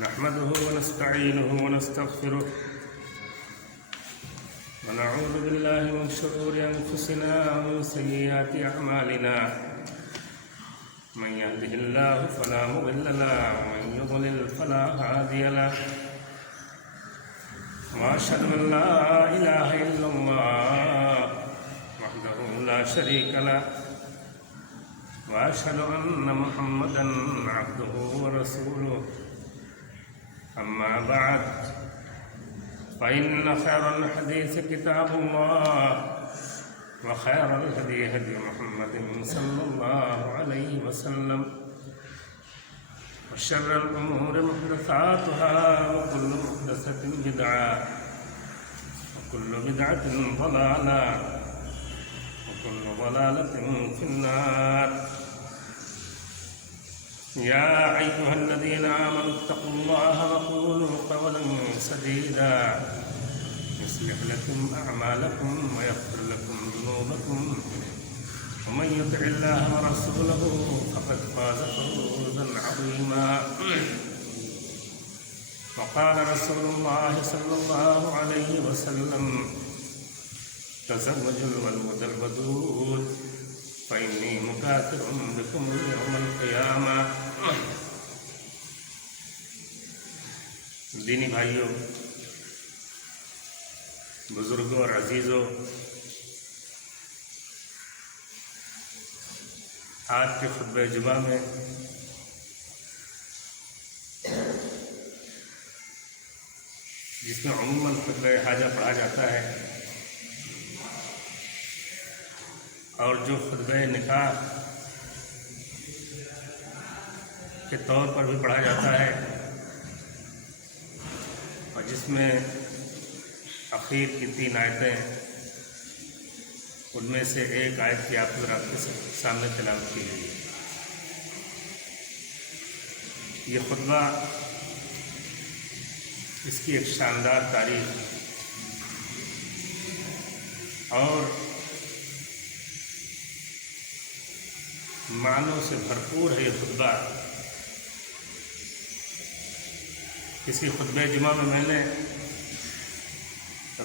نحمده ونستعينه ونستغفره ونعوذ بالله من شرور أنفسنا ومن سيئات أعمالنا من يهده الله فلا مضل له ومن يضلل فلا هادي له وأشهد أن لا إله إلا الله وحده لا شريك له وأشهد أن محمدًا عبده ورسوله أما بعد فإن خير الحديث كتاب الله وخير الهدي هدي محمد صلى الله عليه وسلم وشر الأمور محدثاتها وكل محدثة بدعة وكل بدعة ضلالة وكل ضلالة في النار يا أيها الذين آمنوا اتقوا الله وقولوا قولا سديدا يصلح لكم أعمالكم ويغفر لكم ذنوبكم ومن يطع الله ورسوله فقد فاز فوزا عظيما وقال رسول الله صلى الله عليه وسلم تزوجوا الولد الودود فإني مكاثر بكم يوم القيامة دینی بھائیوں، بزرگوں اور عزیزوں، آج کے خطبہ جمعہ میں جس میں عموماً خطبہ حاجہ پڑھا جاتا ہے اور جو خطبہ نکاح کے طور پر بھی پڑھا جاتا ہے اور جس میں اخیر کی 3 آیتیں، ان میں سے ایک آیت کی آپ حضرات کے سامنے تلاوت کی گئی ہے۔ یہ خطبہ، اس کی ایک شاندار تاریخ اور معنوں سے بھرپور ہے۔ یہ خطبہ کسی خطبہ جمعہ میں نے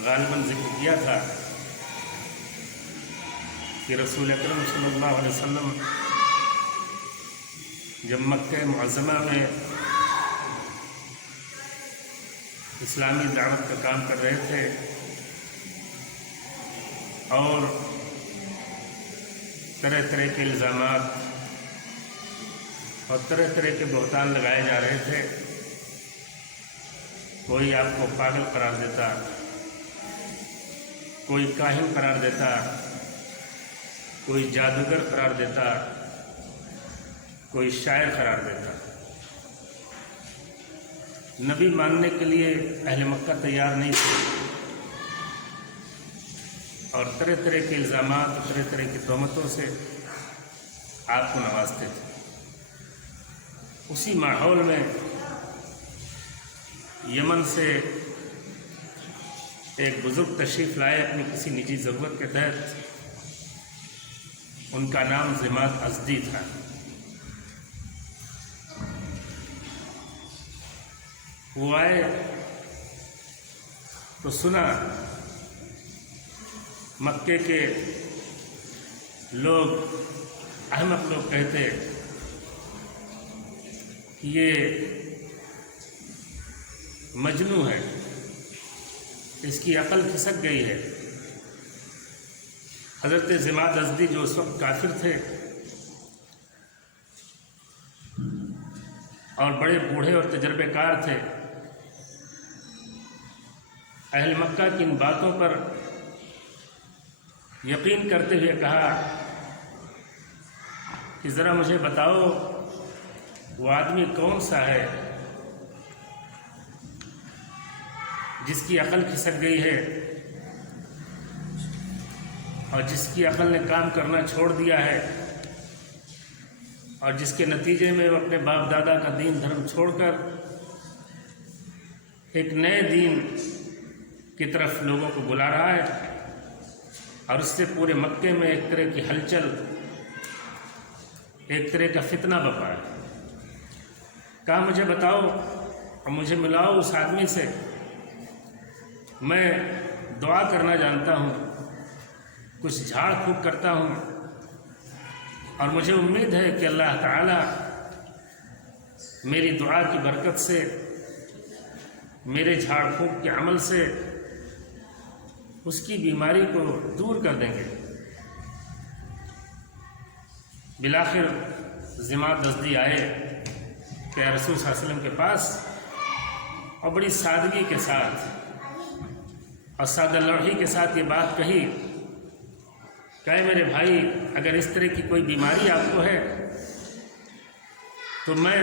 غالباً ذکر کیا تھا کہ رسول اکرم صلی اللہ علیہ وسلم جب مکہ معظمہ میں اسلامی دعوت کا کام کر رہے تھے اور طرح طرح کے الزامات اور طرح طرح کے بہتان لگائے جا رہے تھے، کوئی آپ کو پاگل قرار دیتا، کوئی کاہن قرار دیتا، کوئی جادوگر قرار دیتا، کوئی شاعر قرار دیتا۔ نبی ماننے کے لیے اہل مکہ تیار نہیں تھے اور طرح طرح کے الزامات اور طرح طرح کی تہمتوں سے آپ کو نوازتے تھے۔ اسی ماحول میں یمن سے ایک بزرگ تشریف لائے اپنی کسی نجی ضرورت کے تحت۔ ان کا نام ضماد ازدی تھا۔ وہ آئے تو سنا مکے کے لوگ، احمق لوگ کہتے کہ یہ مجنون ہے، اس کی عقل کھسک گئی ہے۔ حضرت ضماد ازدی جو اس وقت کافر تھے اور بڑے بوڑھے اور تجربے کار تھے، اہل مکہ کی ان باتوں پر یقین کرتے ہوئے کہا کہ ذرا مجھے بتاؤ وہ آدمی کون سا ہے جس کی عقل کھسک گئی ہے اور جس کی عقل نے کام کرنا چھوڑ دیا ہے اور جس کے نتیجے میں وہ اپنے باپ دادا کا دین دھرم چھوڑ کر ایک نئے دین کی طرف لوگوں کو بلا رہا ہے اور اس سے پورے مکے میں ایک طرح کی ہلچل، ایک طرح کا فتنہ بپا ہے۔ کہا مجھے بتاؤ اور مجھے ملاؤ اس آدمی سے، میں دعا کرنا جانتا ہوں، کچھ جھاڑ پھونک کرتا ہوں، اور مجھے امید ہے کہ اللہ تعالیٰ میری دعا کی برکت سے، میرے جھاڑ پھونک کے عمل سے اس کی بیماری کو دور کر دیں گے۔ بالآخر ضماد ازدی آئے کہ رسول صلی اللہ علیہ وسلم کے پاس، اور بڑی سادگی کے ساتھ اور سادہ لوحی کے ساتھ یہ بات کہی کہ اے میرے بھائی، اگر اس طرح کی کوئی بیماری آپ کو ہے تو میں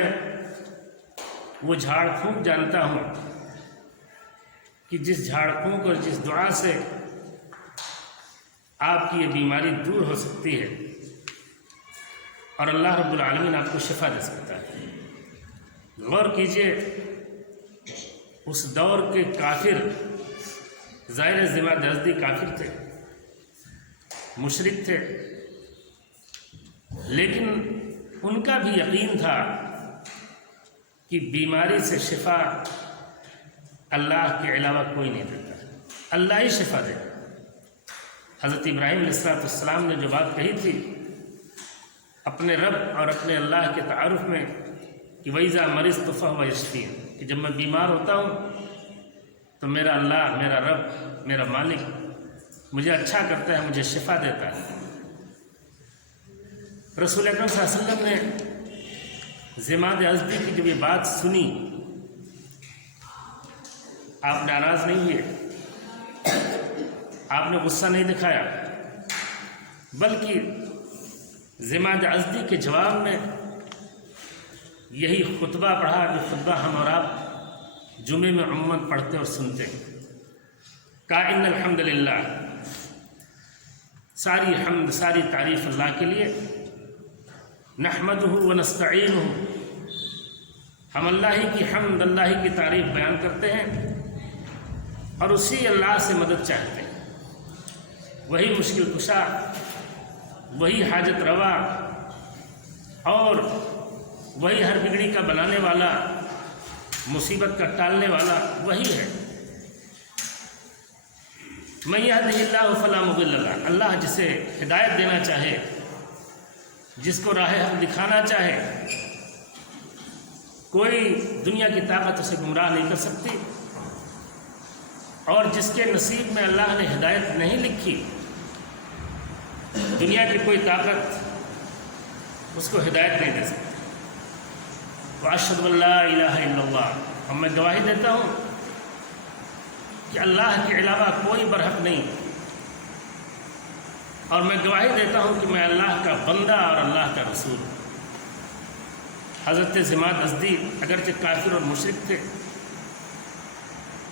وہ جھاڑ پھونک جانتا ہوں کہ جس جھاڑ پھونک اور جس دعا سے آپ کی یہ بیماری دور ہو سکتی ہے، اور اللہ رب العالمین آپ کو شفا دے سکتا ہے۔ غور کیجئے، اس دور کے کافر، ظاہر ضماد ازدی کافر تھے، مشرک تھے، لیکن ان کا بھی یقین تھا کہ بیماری سے شفا اللہ کے علاوہ کوئی نہیں دیتا، اللہ ہی شفا دے۔ حضرت ابراہیم علیہ السلام نے جو بات کہی تھی اپنے رب اور اپنے اللہ کے تعارف میں کہ وَإِذَا مَرِضْتُ فَهُوَ يَشْفِينِ، کہ جب میں بیمار ہوتا ہوں تو میرا اللہ، میرا رب، میرا مالک مجھے اچھا کرتا ہے، مجھے شفا دیتا ہے۔ رسول اکرم صلی اللہ علیہ وسلم نے ضماد ازدی کی جب یہ بات سنی، آپ ناراض نہیں ہوئے، آپ نے غصہ نہیں دکھایا، بلکہ ضماد ازدی کے جواب میں یہی خطبہ پڑھا جو خطبہ ہم اور آپ جمعے میں عموماً پڑھتے اور سنتے ہیں۔ کہا ان الحمدللہ، ساری حمد، ساری تعریف اللہ کے لیے، نحمدہ ونستعینہ، ہم اللہ ہی کی حمد، اللہ ہی کی تعریف بیان کرتے ہیں اور اسی اللہ سے مدد چاہتے ہیں۔ وہی مشکل کشا، وہی حاجت روا، اور وہی ہر بگڑی کا بنانے والا، مصیبت کا ٹالنے والا وہی ہے۔ من یہدہ اللہ فلا مضل لہ، اللہ جسے ہدایت دینا چاہے، جس کو راہ حق دکھانا چاہے، کوئی دنیا کی طاقت اسے گمراہ نہیں کر سکتی، اور جس کے نصیب میں اللہ نے ہدایت نہیں لکھی، دنیا کی کوئی طاقت اس کو ہدایت نہیں دے سکتی۔ واشہد ان لا الہ الا اللہ، اور میں گواہی دیتا ہوں کہ اللہ کے علاوہ کوئی برحق نہیں، اور میں گواہی دیتا ہوں کہ میں اللہ کا بندہ اور اللہ کا رسول ہوں۔ حضرت ضماد ازدی اگرچہ کافر اور مشرک تھے،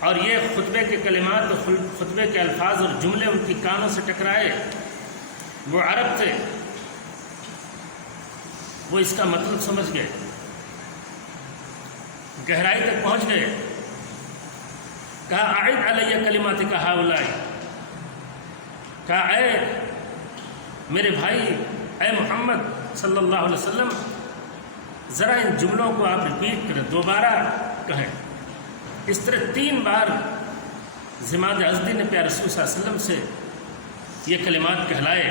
اور یہ خطبے کے کلمات، خطبے کے الفاظ اور جملے ان کی کانوں سے ٹکرائے، وہ عرب تھے، وہ اس کا مطلب سمجھ گئے، گہرائی تک پہنچ گئے۔ کہا اعد علی کلماتک ہؤلاء، کہا اے میرے بھائی، اے محمد صلی اللہ علیہ وسلم، ذرا ان جملوں کو آپ ریپیٹ کریں، دوبارہ کہیں۔ اس طرح 3 بار ضماد ازدی نے پیارے رسول صلی اللہ علیہ وسلم سے یہ کلمات کہلائے،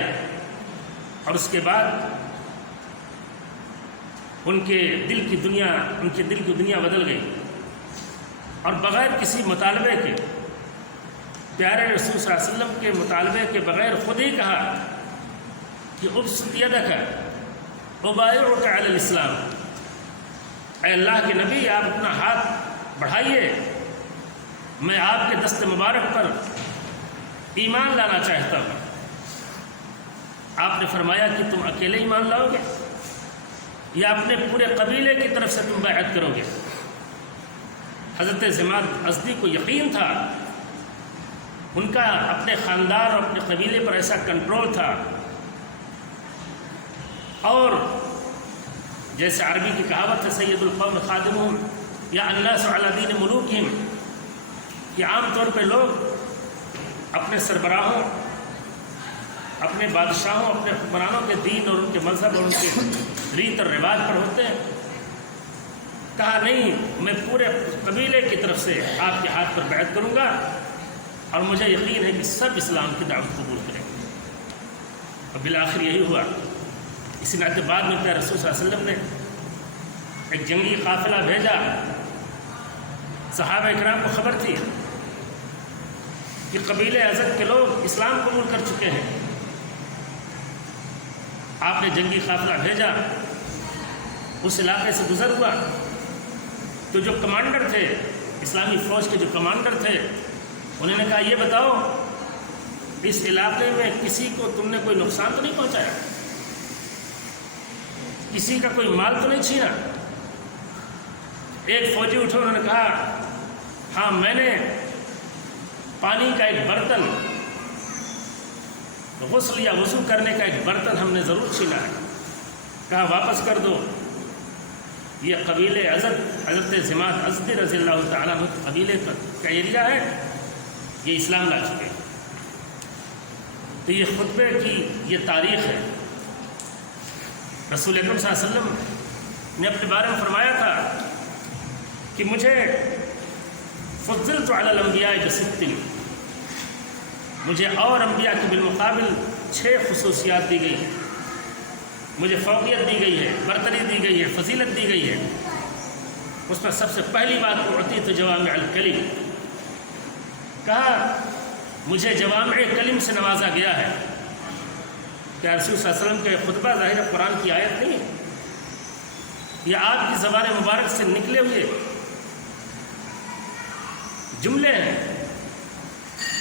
اور اس کے بعد ان کے دل کی دنیا بدل گئی، اور بغیر کسی مطالبے کے، پیارے رسول صلی اللہ علیہ وسلم کے مطالبے کے بغیر خود ہی کہا کہ ابسط یدک ابایعک علی الاسلام، اے اللہ کے نبی، آپ اپنا ہاتھ بڑھائیے، میں آپ کے دست مبارک پر ایمان لانا چاہتا ہوں۔ آپ نے فرمایا کہ تم اکیلے ایمان لاؤ گے یا اپنے پورے قبیلے کی طرف سے تم بیعت کرو گے؟ حضرت ضماد ازدی کو یقین تھا، ان کا اپنے خاندان اور اپنے قبیلے پر ایسا کنٹرول تھا، اور جیسے عربی کی کہاوت ہے سید القوم خادمہم یا الناس علی دین ملوکہم، کہ عام طور پہ لوگ اپنے سربراہوں، اپنے بادشاہوں، اپنے حکمرانوں کے دین اور ان کے مذہب اور ان کے ریت اور رواج پر ہوتے ہیں، کہا نہیں، میں پورے قبیلے کی طرف سے آپ کے ہاتھ پر بیعت کروں گا اور مجھے یقین ہے کہ سب اسلام کی دعوت قبول کریں گے۔ اور بالآخر یہی ہوا۔ اسی ناطے بعد میں پیارے رسول صلی اللہ علیہ وسلم نے ایک جنگی قافلہ بھیجا۔ صحابہ اکرام کو خبر تھی کہ قبیلے ازد کے لوگ اسلام قبول کر چکے ہیں۔ آپ نے جنگی قافلہ بھیجا، اس علاقے سے گزر ہوا تو جو کمانڈر تھے، اسلامی فوج کے جو کمانڈر تھے، انہوں نے کہا یہ بتاؤ اس علاقے میں کسی کو تم نے کوئی نقصان تو نہیں پہنچایا، کسی کا کوئی مال تو نہیں چھینا؟ ایک فوجی اٹھے، انہوں نے کہا ہاں میں نے پانی کا ایک برتن، غسل یا وضو کرنے کا ایک برتن ہم نے ضرور چھینا ہے۔ کہا واپس کر دو، یہ قبیلے حضرت ضماد ازدی رضی اللہ تعالیٰ عنہ قبیلے کا ایریا ہے، یہ اسلام لا چکے۔ تو یہ خطبے کی یہ تاریخ ہے۔ رسول اکرم صلی اللہ علیہ وسلم نے اپنے بارے میں فرمایا تھا کہ مجھے فضلت علی الانبیاء بست، مجھے اور انبیاء کے بالمقابل 6 خصوصیات دی گئی ہیں، مجھے فوقیت دی گئی ہے، برتری دی گئی ہے، فضیلت دی گئی ہے۔ اس میں سب سے پہلی بات اعطیت جوامع الکلم، کہا مجھے جوامع کلم سے نوازا گیا ہے۔ کہ رسول صلی اللہ علیہ وسلم کا خطبہ ظاہر قرآن کی آیت نہیں ہے، یہ آپ کی زبان مبارک سے نکلے ہوئے جملے ہیں،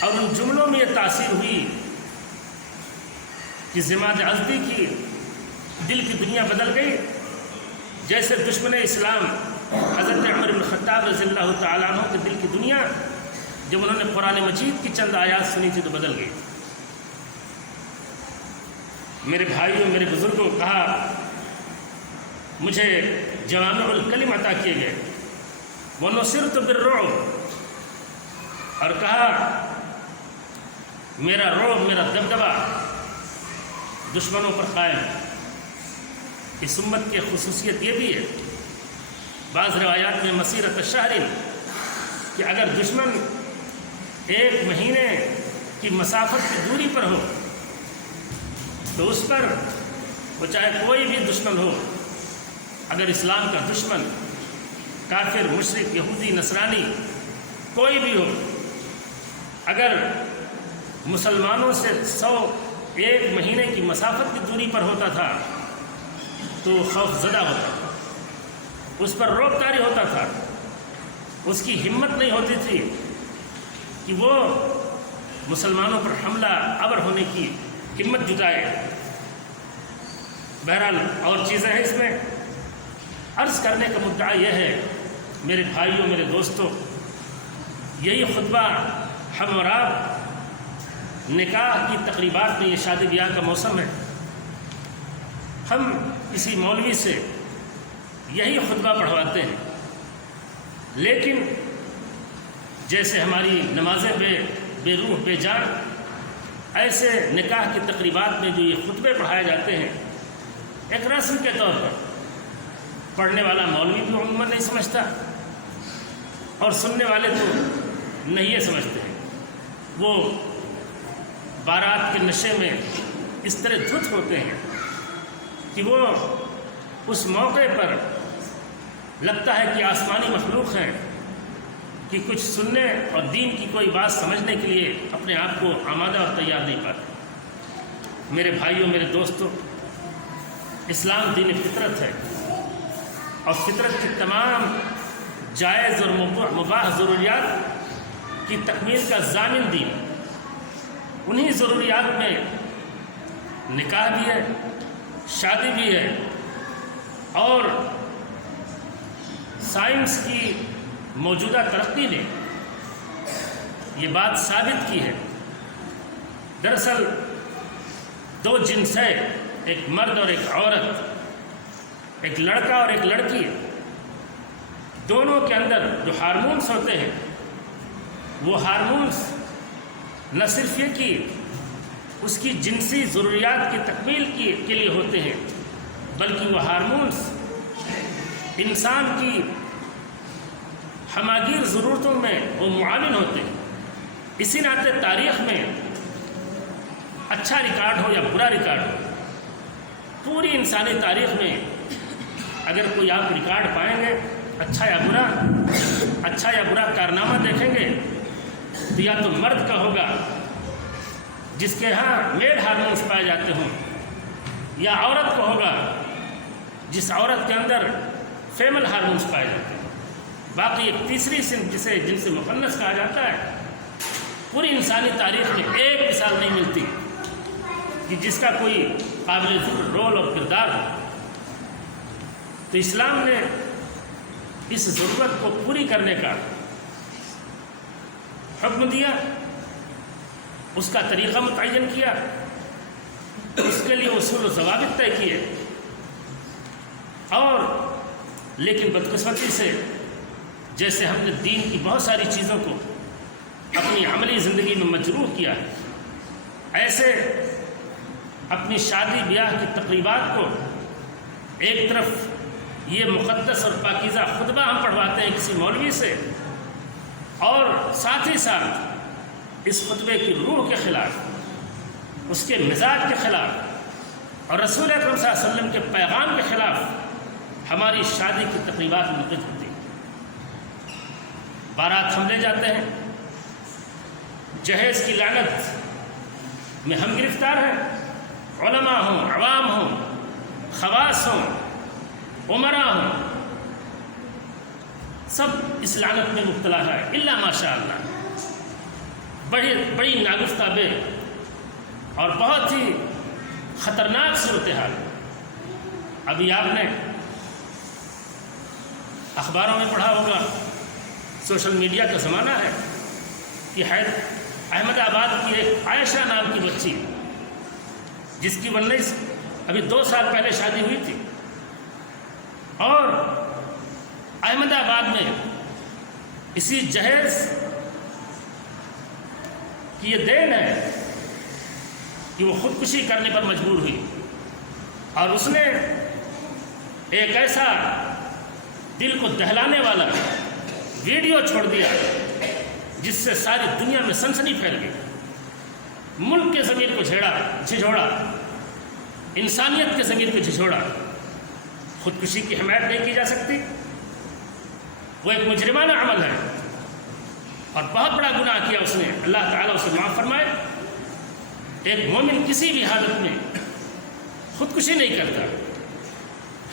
اور ان جملوں میں یہ تاثیر ہوئی کہ ضماد ازدی کی دل کی دنیا بدل گئی، جیسے دشمن اسلام حضرت عمر بن خطاب رضی اللہ تعالیٰ عنہ کے دل کی دنیا جب انہوں نے قرآن مجید کی چند آیات سنی تھی تو بدل گئی۔ میرے بھائیوں، میرے بزرگوں، کہا مجھے جوامع الکلم عطا کیے گئے، وَنُصِرْتُ بِالرُّعْبِ، اور کہا میرا رعب، میرا دبدبہ دشمنوں پر قائم ہے۔ اس امت کی خصوصیت یہ بھی ہے، بعض روایات میں مسیرت شہر، کہ اگر دشمن 1 مہینے کی مسافت کی دوری پر ہو تو اس پر وہ چاہے کوئی بھی دشمن ہو، اگر اسلام کا دشمن کافر، مشرک، یہودی، نصرانی کوئی بھی ہو، اگر مسلمانوں سے 1 مہینے کی مسافت کی دوری پر ہوتا تھا تو خوف زدہ ہوتا تھا، اس پر رعب طاری ہوتا تھا، اس کی ہمت نہیں ہوتی تھی کہ وہ مسلمانوں پر حملہ آور ہونے کی ہمت جٹائے۔ بہرحال اور چیزیں ہیں اس میں۔ عرض کرنے کا مدعا یہ ہے میرے بھائیوں، میرے دوستوں، یہی خطبہ ہم اور آپ نکاح کی تقریبات میں، یہ شادی بیاہ کا موسم ہے، ہم کسی مولوی سے یہی خطبہ پڑھواتے ہیں، لیکن جیسے ہماری نمازیں بے روح بے جان، ایسے نکاح کی تقریبات میں جو یہ خطبے پڑھائے جاتے ہیں ایک رسم کے طور پر، پڑھنے والا مولوی بھی عموماً نہیں سمجھتا اور سننے والے تو نہیں یہ سمجھتے ہیں، وہ بارات کے نشے میں اس طرح دھت ہوتے ہیں کہ وہ اس موقع پر لگتا ہے کہ آسمانی مخلوق ہیں، کہ کچھ سننے اور دین کی کوئی بات سمجھنے کے لیے اپنے آپ کو آمادہ اور تیار نہیں پاتے۔ میرے بھائیوں، میرے دوستوں، اسلام دین فطرت ہے، اور فطرت کی تمام جائز اور مباح ضروریات کی تکمیل کا ضامن دین۔ انہی ضروریات میں نکاح بھی ہے، شادی بھی ہے، اور سائنس کی موجودہ ترقی نے یہ بات ثابت کی ہے۔ دراصل 2 جنس ہے، ایک مرد اور ایک عورت، ایک لڑکا اور ایک لڑکی، دونوں کے اندر جو ہارمونز ہوتے ہیں وہ ہارمونز نہ صرف یہ کہ اس کی جنسی ضروریات کی تکمیل کے لیے ہوتے ہیں، بلکہ وہ ہارمونز انسان کی ہماگیر ضرورتوں میں وہ معاون ہوتے ہیں۔ اسی ناطے تاریخ میں اچھا ریکارڈ ہو یا برا ریکارڈ ہو، پوری انسانی تاریخ میں اگر کوئی آپ ریکارڈ پائیں گے اچھا یا برا کارنامہ دیکھیں گے تو یا تو مرد کا ہوگا جس کے ہاں میل ہارمونس پائے جاتے ہوں، یا عورت کو ہوگا جس عورت کے اندر فیمل ہارمونس پائے جاتے ہیں۔ باقی ایک تیسری صنف جن سے مخنث کہا جاتا ہے، پوری انسانی تاریخ میں ایک مثال نہیں ملتی کہ جس کا کوئی قابل ذکر رول اور کردار ہو۔ تو اسلام نے اس ضرورت کو پوری کرنے کا حکم دیا، اس کا طریقہ متعین کیا، اس کے لیے اصول و ضوابط طے کیے، اور لیکن بدقسمتی سے جیسے ہم نے دین کی بہت ساری چیزوں کو اپنی عملی زندگی میں مجروح کیا، ایسے اپنی شادی بیاہ کی تقریبات کو ایک طرف یہ مقدس اور پاکیزہ خطبہ ہم پڑھواتے ہیں کسی مولوی سے، اور ساتھ ہی ساتھ اس خطبے کی روح کے خلاف، اس کے مزاج کے خلاف اور رسول اکرم صلی اللہ علیہ وسلم کے پیغام کے خلاف ہماری شادی کی تقریبات منعقد ہوتی ہیں۔ بارات ہم لے جاتے ہیں، جہیز کی لعنت میں ہم گرفتار ہیں، علماء ہوں، عوام ہوں، خواص ہوں، عمراء ہوں، سب اس لعنت میں مبتلا ہے الا ماشاء اللہ۔ بڑی ناگفتہ بے اور بہت ہی خطرناک صورتحال۔ ابھی آپ نے اخباروں میں پڑھا ہوگا، سوشل میڈیا کا زمانہ ہے، کہ احمد آباد کی ایک عائشہ نام کی بچی جس کی 19 ابھی 2 سال پہلے شادی ہوئی تھی، اور احمد آباد میں اسی جہیز کی یہ دین ہے کہ وہ خودکشی کرنے پر مجبور ہوئی، اور اس نے ایک ایسا دل کو دہلانے والا ویڈیو چھوڑ دیا جس سے ساری دنیا میں سنسنی پھیل گئی، ملک کے ضمیر کو جھنجھوڑا، انسانیت کے ضمیر کو جھنجھوڑا۔ خودکشی کی حمایت نہیں کی جا سکتی، وہ ایک مجرمانہ عمل ہے اور بہت بڑا گناہ کیا اس نے، اللہ تعالیٰ اسے معاف فرمائے۔ ایک مومن کسی بھی حالت میں خودکشی نہیں کرتا،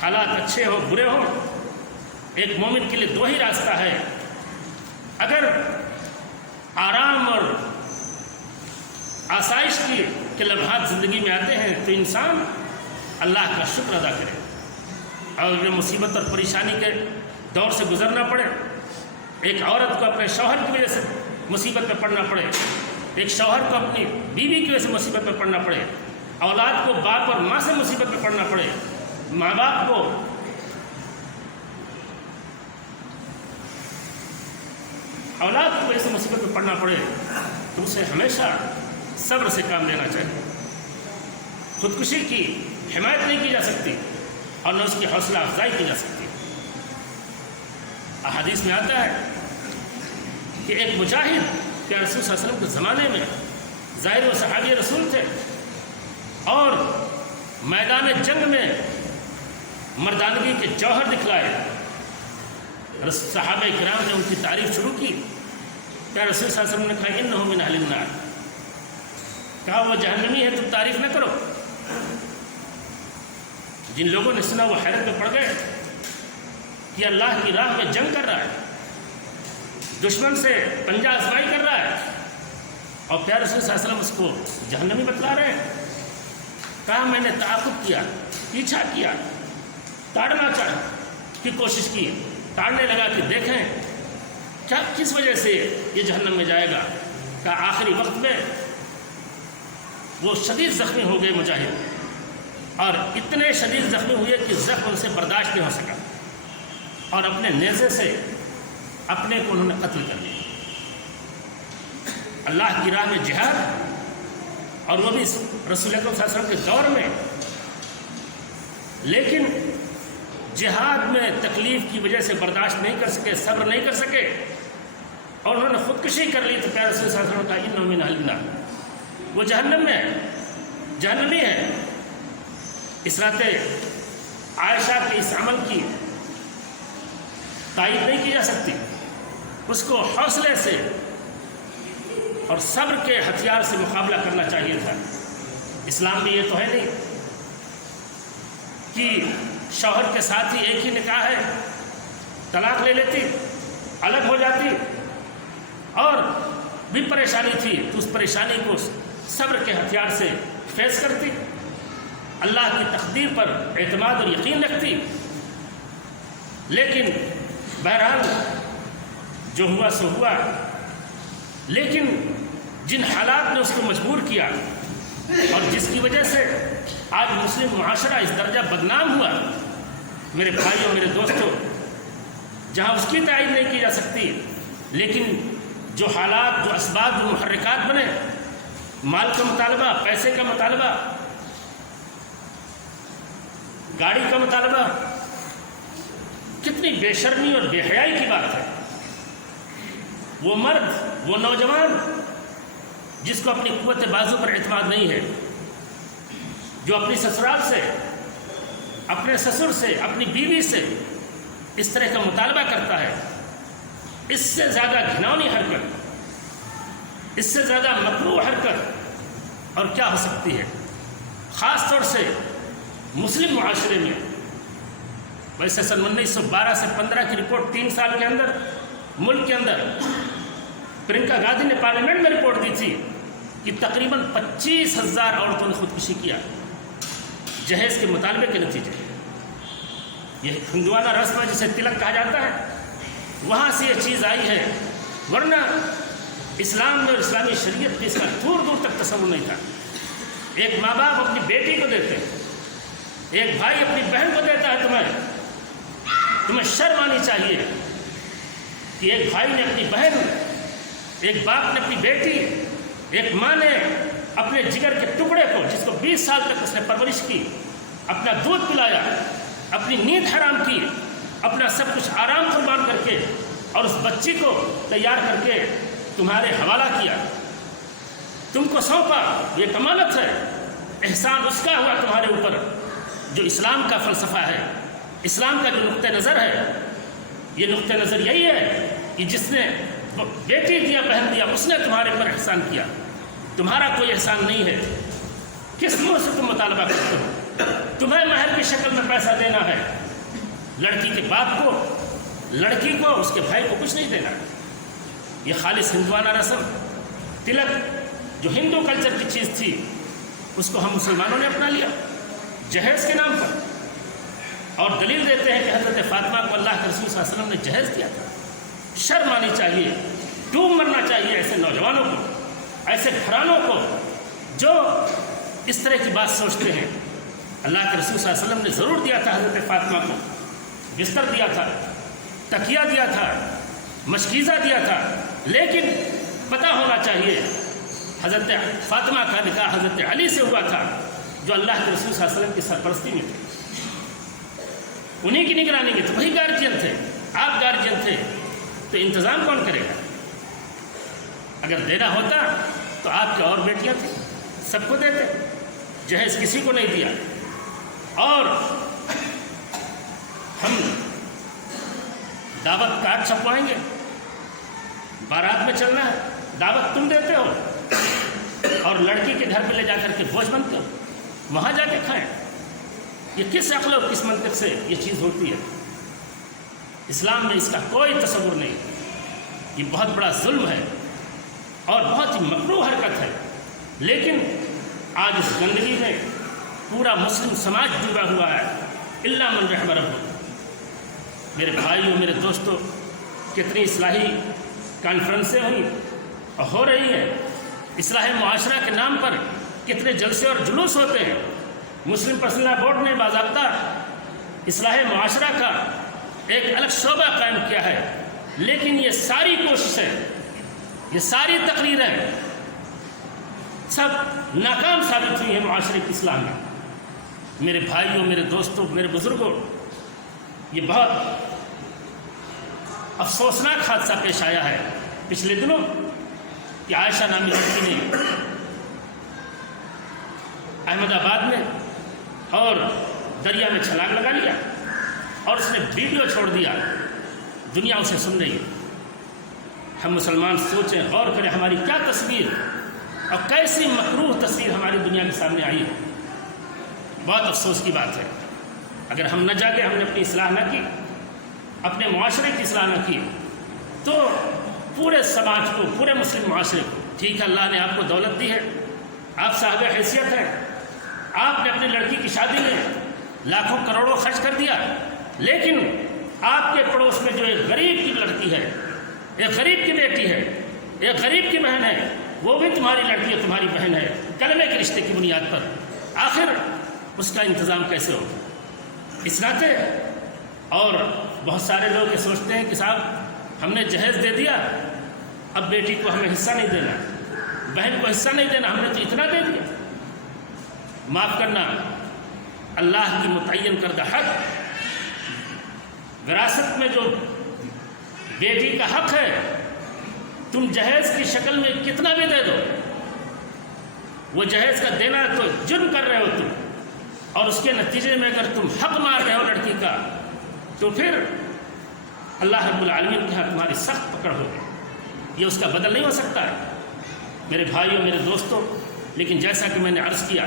حالات اچھے ہوں برے ہوں۔ ایک مومن کے لیے 2 ہی راستہ ہے، اگر آرام اور آسائش کے لمحات زندگی میں آتے ہیں تو انسان اللہ کا شکر ادا کرے، اور اگر مصیبت اور پریشانی کے دور سے گزرنا پڑے، ایک عورت کو اپنے شوہر کی وجہ سے مصیبت میں پڑنا پڑے، ایک شوہر کو اپنی بیوی کی وجہ سے مصیبت میں پڑنا پڑے، اولاد کو باپ اور ماں سے مصیبت میں پڑنا پڑے، ماں باپ کو اولاد کی وجہ سے مصیبت میں پڑنا پڑے، تو اسے ہمیشہ صبر سے کام لینا چاہیے۔ خودکشی کی حمایت نہیں کی جا سکتی اور نہ اس کی حوصلہ افزائی کی جا سکتی۔ احادیث میں آتا ہے کہ ایک مجاہد کہ رسول صلی اللہ علیہ وسلم کے زمانے میں ظاہر و صحابی رسول تھے، اور میدان جنگ میں مردانگی کے جوہر دکھلائے۔ صحابہ کرام نے ان کی تعریف شروع کی، کیا رسول صلی اللہ علیہ وسلم نے کہا انہ من اہل النار، کہا وہ جہنمی ہے، تم تعریف نہ کرو۔ جن لوگوں نے سنا وہ حیرت میں پڑ گئے کہ اللہ کی راہ میں جنگ کر رہا ہے، دشمن سے پنجہ آزمائی کر رہا ہے، اور پیارے رسول صلی اللہ علیہ وسلم اس کو جہنمی بتلا رہے ہیں۔ کہا میں نے تعاقب کیا، پیچھا کیا، تاڑنا کی کوشش کی، تاڑنے لگا کہ دیکھیں کیا کس وجہ سے یہ جہنم میں جائے گا۔ کہا آخری وقت میں وہ شدید زخمی ہو گئے مجاہد، اور اتنے شدید زخمی ہوئے کہ زخم ان سے برداشت نہیں ہو سکا، اور اپنے نیزے سے اپنے کو انہوں نے قتل کر لیا۔ اللہ کی راہ میں جہاد، اور وہ بھی رسول اکرم صلی اللہ علیہ وسلم کے دور میں۔ لیکن جہاد میں تکلیف کی وجہ سے برداشت نہیں کر سکے، صبر نہیں کر سکے اور انہوں نے خودکشی کر لی، تو پیارے رسول صلی اللہ علیہ وسلم نے کہا انہ من اہل النار، وہ جہنم میں ہے، جہنمی ہے۔ اس رات عائشہ کے اس عمل کی تائید نہیں کی جا سکتی، اس کو حوصلے سے اور صبر کے ہتھیار سے مقابلہ کرنا چاہیے تھا۔ اسلام میں یہ تو ہے نہیں کہ شوہر کے ساتھ ہی ایک ہی نکاح ہے، طلاق لے لیتی، الگ ہو جاتی، اور بھی پریشانی تھی تو اس پریشانی کو صبر کے ہتھیار سے فیس کرتی، اللہ کی تقدیر پر اعتماد اور یقین رکھتی۔ لیکن بہرحال جو ہوا سو ہوا، لیکن جن حالات نے اس کو مجبور کیا اور جس کی وجہ سے آج مسلم معاشرہ اس درجہ بدنام ہوا، میرے بھائیوں میرے دوستوں، جہاں اس کی تائید نہیں کی جا سکتی، لیکن جو حالات، جو اسباب، جو محرکات بنے، مال کا مطالبہ، پیسے کا مطالبہ، گاڑی کا مطالبہ، کتنی بے شرمی اور بے حیائی کی بات ہے۔ وہ مرد، وہ نوجوان جس کو اپنی قوت بازو پر اعتماد نہیں ہے، جو اپنی سسرال سے، اپنے سسر سے، اپنی بیوی سے اس طرح کا مطالبہ کرتا ہے، اس سے زیادہ گھناؤنی حرکت، اس سے زیادہ مکروہ حرکت اور کیا ہو سکتی ہے؟ خاص طور سے مسلم معاشرے میں۔ ویسے سن 1912 سے 15 کی رپورٹ 3 سال کے اندر ملک کے اندر پرینکا گاندھی نے پارلیمنٹ میں رپورٹ دی تھی کہ تقریباً 25,000 عورتوں نے خودکشی کیا جہیز کے مطالبے کے نتیجے۔ یہ ہندوانہ رسم ہے جسے تلک کہا جاتا ہے، وہاں سے یہ چیز آئی ہے، ورنہ اسلام میں اور اسلامی شریعت میں اس کا دور دور تک تصور نہیں تھا۔ ایک ماں باپ اپنی بیٹی کو دیتے ہیں، ایک بھائی اپنی بہن کو دیتا ہے، تمہیں شرم آنی چاہیے کہ ایک بھائی نے اپنی بہن، ایک باپ نے اپنی بیٹی، ایک ماں نے اپنے جگر کے ٹکڑے کو، جس کو 20 سال تک اس نے پرورش کی، اپنا دودھ پلایا، اپنی نیند حرام کی، اپنا سب کچھ آرام قربان کر کے، اور اس بچی کو تیار کر کے تمہارے حوالہ کیا، تم کو سونپا، یہ امانت ہے۔ احسان اس کا ہوا تمہارے اوپر جو اسلام کا فلسفہ ہے، اسلام کا جو نقطہ نظر ہے، یہ نقطہ نظر یہی ہے کہ جس نے بیٹی دیا، بہن دیا، اس نے تمہارے پر احسان کیا، تمہارا کوئی احسان نہیں ہے۔ کس منہ سے تم مطالبہ کرتے ہو؟ تمہیں مہر کی شکل میں پیسہ دینا ہے، لڑکی کے باپ کو، لڑکی کو، اس کے بھائی کو کچھ نہیں دینا۔ یہ خالص ہندوانہ رسم، تلک جو ہندو کلچر کی چیز تھی، اس کو ہم مسلمانوں نے اپنا لیا جہیز کے نام پر، اور دلیل دیتے ہیں کہ حضرت فاطمہ کو اللہ کے رسول صلی اللہ علیہ وسلم نے جہیز دیا تھا۔ شرم آنی چاہیے، ڈوب مرنا چاہیے ایسے نوجوانوں کو، ایسے گھرانوں کو جو اس طرح کی بات سوچتے ہیں۔ اللہ کے رسول صلی اللہ علیہ وسلم نے ضرور دیا تھا حضرت فاطمہ کو، بستر دیا تھا، تکیہ دیا تھا، مشکیزہ دیا تھا، لیکن پتہ ہونا چاہیے حضرت فاطمہ کا نکاح حضرت علی سے ہوا تھا، جو اللہ کے رسول صلی اللہ علیہ وسلم کی سرپرستی میں تھے، انہی کی نگرانی میں تھے، وہی گارجین تھے، آپ گارجین تھے، تو انتظام کون کرے گا؟ اگر دینا ہوتا تو آپ کے اور بیٹیاں تھیں، سب کو دیتے، جہیز کسی کو نہیں دیا۔ اور ہم دعوت کارڈ چھپوائیں گے، بارات میں چلنا ہے، دعوت تم دیتے ہو اور لڑکی کے گھر پہ لے جا کر کے بوجھ بنتے ہو، وہاں جا کے کھائیں۔ یہ کس عقل اور کس منطق سے یہ چیز ہوتی ہے؟ اسلام میں اس کا کوئی تصور نہیں۔ یہ بہت بڑا ظلم ہے اور بہت ہی مکروہ حرکت ہے، لیکن آج اس گندگی میں پورا مسلم سماج ڈوبا ہوا ہے، الا من رحم ربک۔ میرے بھائیوں میرے دوستوں، کتنی اصلاحی کانفرنسیں ہوئی اور ہو رہی ہیں، اصلاح معاشرہ کے نام پر کتنے جلسے اور جلوس ہوتے ہیں۔ مسلم پرسنل بورڈ نے باضابطہ اصلاح معاشرہ کا ایک الگ شعبہ قائم کیا ہے، لیکن یہ ساری کوششیں، یہ ساری تقریریں سب ناکام ثابت ہوئی ہیں معاشرے کی اصلاح میں۔ میرے بھائیوں میرے دوستوں میرے بزرگوں، یہ بہت افسوسناک حادثہ پیش آیا ہے پچھلے دنوں کہ عائشہ نامی لڑکی نے احمد آباد میں اور دریا میں چھلانگ لگا لیا اور اس نے ویڈیو چھوڑ دیا، دنیا اسے سن رہی ہے۔ ہم مسلمان سوچیں، غور کریں ہماری کیا تصویر اور کیسی مکروہ تصویر ہماری دنیا کے سامنے آئی ہے۔ بہت افسوس کی بات ہے، اگر ہم نہ جاگے، ہم نے اپنی اصلاح نہ کی، اپنے معاشرے کی اصلاح نہ کی، تو پورے سماج کو، پورے مسلم معاشرے کو، ٹھیک ہے اللہ نے آپ کو دولت دی ہے، آپ صاحب حیثیت ہیں، آپ نے اپنی لڑکی کی شادی میں لاکھوں کروڑوں خرچ کر دیا، لیکن آپ کے پڑوس میں جو ایک غریب کی لڑکی ہے، ایک غریب کی بیٹی ہے، ایک غریب کی بہن ہے، وہ بھی تمہاری لڑکی ہے، تمہاری بہن ہے، کلمے کے رشتے کی بنیاد پر، آخر اس کا انتظام کیسے ہوگا؟ اس ناطے اور بہت سارے لوگ یہ سوچتے ہیں کہ صاحب ہم نے جہیز دے دیا، اب بیٹی کو ہمیں حصہ نہیں دینا، بہن کو حصہ نہیں دینا، ہم نے تو اتنا دے دیا۔ معاف کرنا، اللہ کی متعین کردہ حق، وراثت میں جو بیٹی کا حق ہے، تم جہیز کی شکل میں کتنا بھی دے دو، وہ جہیز کا دینا تو جرم کر رہے ہو تم، اور اس کے نتیجے میں اگر تم حق مار رہے ہو لڑکی کا، تو پھر اللہ رب العالمین کے ہاں تمہاری سخت پکڑ ہوگی، یہ اس کا بدل نہیں ہو سکتا ہے میرے بھائیوں، میرے دوستوں۔ لیکن جیسا کہ میں نے عرض کیا،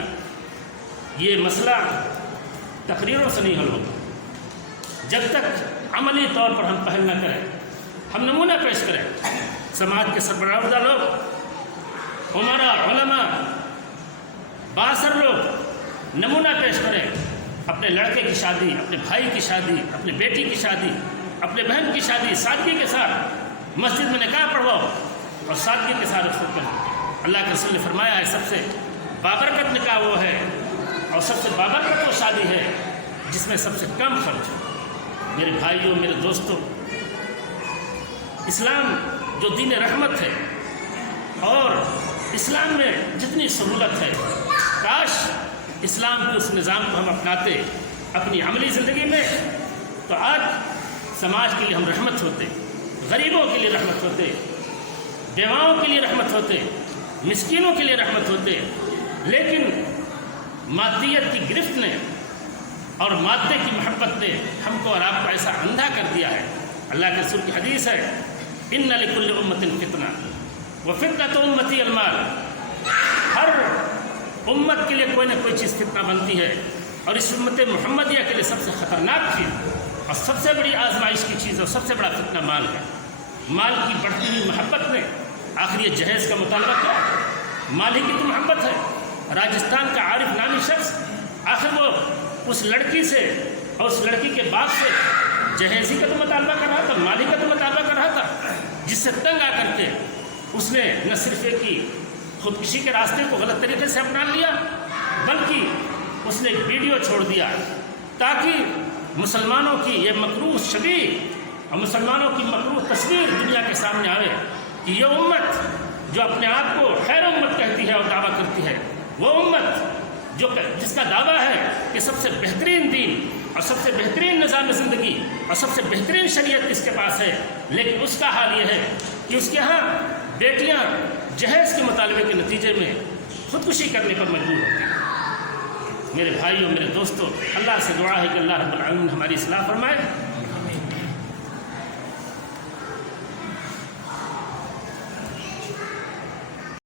یہ مسئلہ تقریروں سے نہیں حل ہوگا جب تک عملی طور پر ہم پہل نہ کریں، ہم نمونہ پیش کریں۔ سماج کے سربراہ لوگ، عمرا، علماء، بااثر لوگ نمونہ پیش کریں، اپنے لڑکے کی شادی، اپنے بھائی کی شادی، اپنے بیٹی کی شادی، اپنے بہن کی شادی سادگی کے ساتھ مسجد میں نکاح پڑھواؤ اور سادگی کے ساتھ رخصت کرو۔ اللہ کے رسول نے فرمایا ہے سب سے بابرکت نکاح وہ ہے اور سب سے بابرکت وہ شادی ہے جس میں سب سے کم خرچ ہو۔ میرے بھائیوں، میرے دوستوں، اسلام جو دین رحمت ہے اور اسلام میں جتنی سہولت ہے، کاش اسلام کے اس نظام کو ہم اپناتے اپنی عملی زندگی میں، تو آج سماج کے لیے ہم رحمت ہوتے، غریبوں کے لیے رحمت ہوتے، بیواؤں کے لیے رحمت ہوتے، مسکینوں کے لیے رحمت ہوتے۔ لیکن مادیت کی گرفت نے اور مادے کی محبت نے ہم کو اور آپ کو ایسا اندھا کر دیا ہے۔ اللہ کے رسول کی حدیث ہے، ان لکل امۃ فتنہ وفتنۃ امتی المال، ہر امت کے لیے کوئی نہ کوئی چیز فتنہ بنتی ہے، اور اس امت محمدیہ کے لیے سب سے خطرناک چیز اور سب سے بڑی آزمائش کی چیز اور سب سے بڑا فتنہ مال ہے۔ مال کی بڑھتی ہوئی محبت نے آخر یہ جہیز کا مطالبہ کیا؟ مال ہی کی تو محبت ہے۔ راجستھان کا عارف نامی شخص آخر وہ اس لڑکی سے اور اس لڑکی کے باپ سے جہیز ہی کا تو مطالبہ کر رہا تھا، مال ہی کا تو مطالبہ کر رہا تھا، جس سے تنگ آ کر کے اس نے نہ صرف ایک کی خودکشی کے راستے کو غلط طریقے سے اپنا لیا، بلکہ اس نے ایک ویڈیو چھوڑ دیا تاکہ مسلمانوں کی یہ مکروہ شبیہ اور مسلمانوں کی مکروہ تصویر دنیا کے سامنے آئے کہ یہ امت جو اپنے آپ کو خیر امت کہتی ہے اور دعویٰ کرتی ہے، وہ امت جس کا دعویٰ ہے کہ سب سے بہترین دین اور سب سے بہترین نظام زندگی اور سب سے بہترین شریعت اس کے پاس ہے، لیکن اس کا حال یہ ہے کہ اس کے ہاں بیٹیاں جہیز کے مطالبے کے نتیجے میں خودکشی کرنے پر مجبور ہوتی ہیں۔ میرے بھائیوں، میرے دوستوں، اللہ سے دعا ہے کہ اللہ رب العالمین ہماری اصلاح فرمائے۔